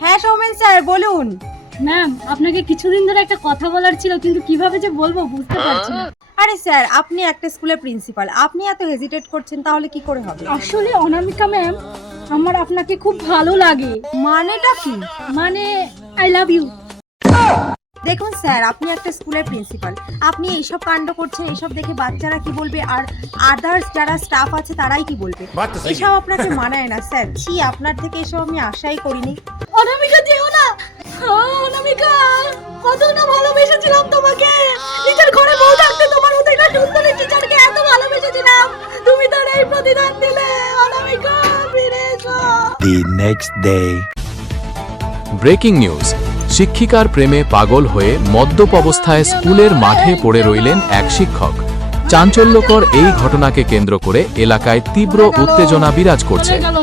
হ্যাঁ সৌমেন স্যার বলুন। ম্যাম, আপনাকে কিছুদিন ধরে একটা কথা বলার ছিল, কিন্তু কিভাবে যে বলবো বুঝতে পারছি না। আরে স্যার, আপনি একটা স্কুলের প্রিন্সিপাল, আপনি এত হেজিটেট করছেন তাহলে কি করে হবে? আসলে অনামিকা ম্যাম, আমার আপনাকে খুব ভালো লাগে। মানেটা কি? মানে আই লাভ ইউ। দেখুন স্যার, আপনি একটা স্কুলের প্রিন্সিপাল, আপনি এইসব কাণ্ড করছেন, এইসব দেখে বাচ্চারা কি বলবে আর আদার্স যারা স্টাফ আছে তারাই কি বলবে? এসব আপনাকে মানায় না স্যার। ছি, আপনার থেকে এসব আমি আশাই করিনি। অনামিকা যেও না। অনামিকা, কত না ভালোবেসেছিলাম তোমাকে। নিজের ঘরে বউ থাকতে তোমার মতো একটা সুন্দরী টিচারকে এত ভালোবেসেছিলাম, তুমি তার এই প্রতিদান দিলে। অনামিকা, ফিরে এসো। The next day. Breaking news, শিক্ষিকার প্রেমে পাগল হয়ে মদ্যপ অবস্থায় স্কুলের মাঠে পড়ে রইলেন এক শিক্ষক। চাঞ্চল্যকর এই ঘটনাকে কেন্দ্র করে এলাকায় তীব্র উত্তেজনা বিরাজ করছে। চলে গেল।